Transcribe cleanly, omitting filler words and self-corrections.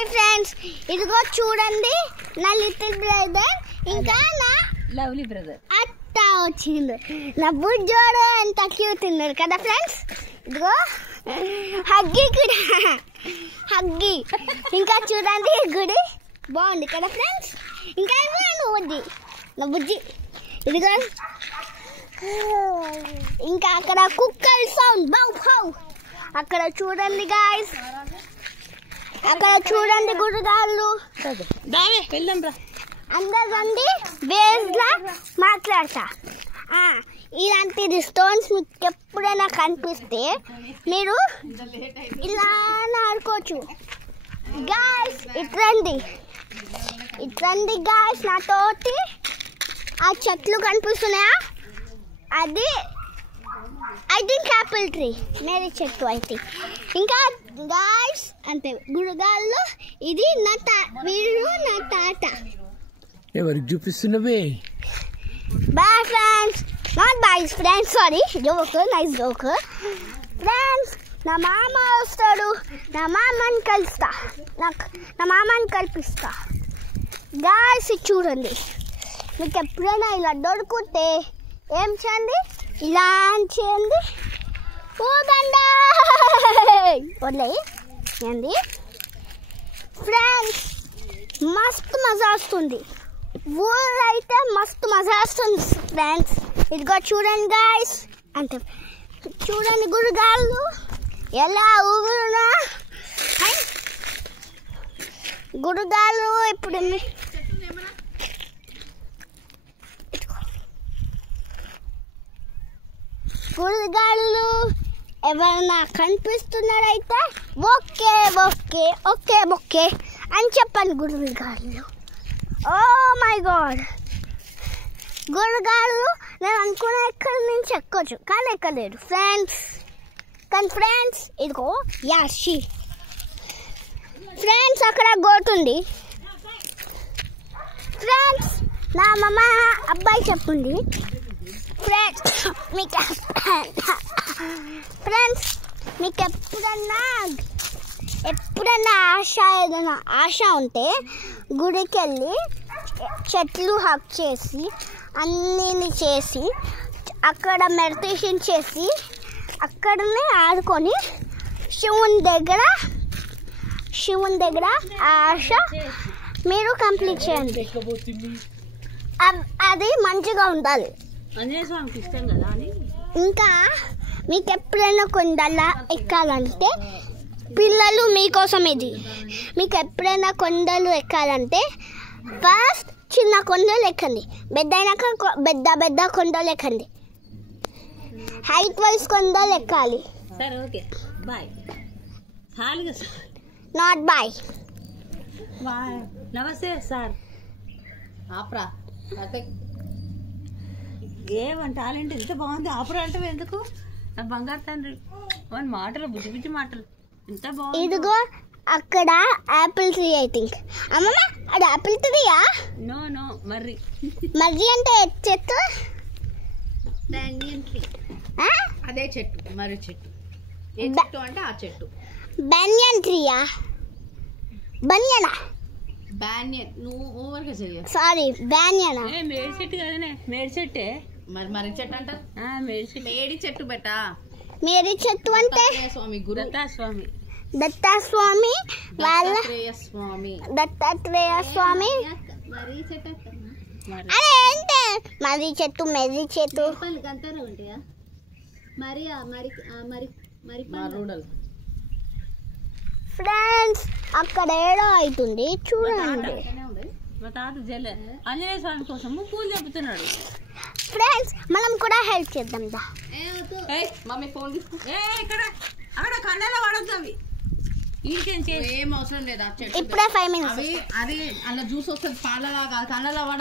Hi friends, ఇదిగో చూడండి నా లిటిల్ బ్రదర్ ఇంకా నా లవ్లీ బ్రదర్ అత్త వచ్చింది. నా బుజ్జోడు ఎంత క్యూట్ ఉన్నారు కదా ఫ్రెండ్స్. ఇదిగో హగ్గి కూడా హగ్గి. ఇంకా చూడండి గుడి బాగుంది కదా ఫ్రెండ్స్. ఇంకా బుజ్జి నా బుజ్జి. ఇదిగో ఇంకా అక్కడ కుక్కర్ సౌండ్ బౌ బౌ. అక్కడ చూడండి గాయస్, అక్కడ చూడండి గుడిగాళ్ళు. అందరండి బేస్లా మాట్లాడతా. ఇలాంటి స్టోన్స్ మీకు ఎప్పుడైనా కనిపిస్తే మీరు ఇలా ఆడుకోవచ్చు గాయస్. ఇట్రండి గాయస్ నాతోటి. ఆ చెట్లు కనిపిస్తున్నాయా, అది ఐ థింక్ యాపిల్ ట్రీ, మేరీ చెట్టు అయితే. ఇంకా గాయ్స్ అంతే గుడిగాళ్ళు. ఇది నా వీరు నా తాత. ఎవరికి చూపిస్తున్నవే? Boy friends, not boy friends, sorry, joke, nice joke friends. నా మామ వస్తాడు, నా మామని కలుస్తా, నా మామని కల్పిస్తా గాయ్స్. చూడండి, మీకు ఎప్పుడైనా ఇలా దొరుకుతే ఏం చేయండి, ఇలా చేయండి. ఊగండి వదిలే ఏంది ఫ్రెండ్స్. మస్తు మజా వస్తుంది, ఊరు అయితే మస్తు మజా వస్తుంది ఫ్రెండ్స్. ఇదిగో చూడండి గాయస్, అంటే చూడండి గుడిగాళ్ళు ఎలా ఊగురునా. గుడిగాళ్ళు ఇప్పుడు గుడిగాళ్ళు ఎవరైనా కనిపిస్తున్నారైతే ఓకే ఓకే ఓకే ఓకే అని చెప్పండి గుడిగాళ్ళు. ఓ మై గాడ్, గుడిగాళ్ళు నేను అనుకున్నా ఎక్కడి నుంచి ఎక్కొచ్చు కానీ ఎక్కలేదు ఫ్రెండ్స్. కానీ ఫ్రెండ్స్ ఇదిగో యాషి ఫ్రెండ్స్, అక్కడ గోటుంది ఫ్రెండ్స్. నా మమ్మ అబ్బాయి చెప్పింది ఫ్రెండ్స్. మీకు ఎప్పుడన్నా ఏదైనా ఆశ ఉంటే గుడికి వెళ్ళి చెట్లు హక్ చేసి అన్నీ చేసి అక్కడ మెడిటేషన్ చేసి అక్కడనే ఆడుకొని శివుని దగ్గర ఆశ మీరు కంప్లీట్ చేయండి. అది మంచిగా ఉండాలి. ఇంకా మీకు ఎప్పుడైనా కొండలా ఎక్కాలంటే పిల్లలు మీకోసం ఇది. మీకు ఎప్పుడైనా కొండలు ఎక్కాలంటే ఫస్ట్ చిన్న కొండలు ఎక్కండి, పెద్ద అయినాక పెద్ద కొండలు ఎక్కండి. హైట్ వైజ్ కొండలు ఎక్కాలి. Not boy. నమస్తే సార్. ఆపరా ఏమంట టాలెంట్ ఎంత బాగుంది. ఆపరా అంటే ఎందుకు? నా బంగారు తండ్రి మన మాటలు బుజ్జి బుజ్జి మాటలు ఎంత బాగుంది. ఇదిగో అక్కడ యాపిల్ ట్రీ ఐ థింక్. అమ్మమ్మ అది యాపిల్ ట్రీయా? నో మర్రి అంటే చెట్టు, అదే చెట్టు, మర్రి చెట్టు. ఏ చెట్టు అంటే ఆ చెట్టు. బనియన్ ట్రీయా? బనియనా? బ్యానియన్. నువ్వు ఓవర్గా చెయ్యి. సారీ, బ్యానియనా? మేడి చెట్టు కదనే, మేడి చెట్టే. మరి మర్రి చెట్టు అంట. మేడి చెట్టు బెట్టా. మేడి చెట్టు అంటే దత్తాస్వామి వాళ్ళ దత్తాత్రేయ స్వామి. అదే ఏంటి మర్రి చెట్టు? మెర్రి చెట్టు ఉంటాయా? ఫ్రెండ్స్ అక్కడ ఏడో అవుతుంది చూడండి. మా తాత ఆంజనేయ స్వామి కోసం పూలు చెప్తున్నాడు ఫ్రెండ్స్. మనం కూడా హెల్ప్ చేద్దాం. మమ్మీ ఫోన్ తీసుకో. ఇక్కడ అక్కడ కళ్ళలో పడద్దు అవి. ఏం అవసరం లేదా? ఇప్పుడే 5 minutes. అది అలా జ్యూస్ వస్తుంది పాలలా కాదు, కళ్ళలో పడ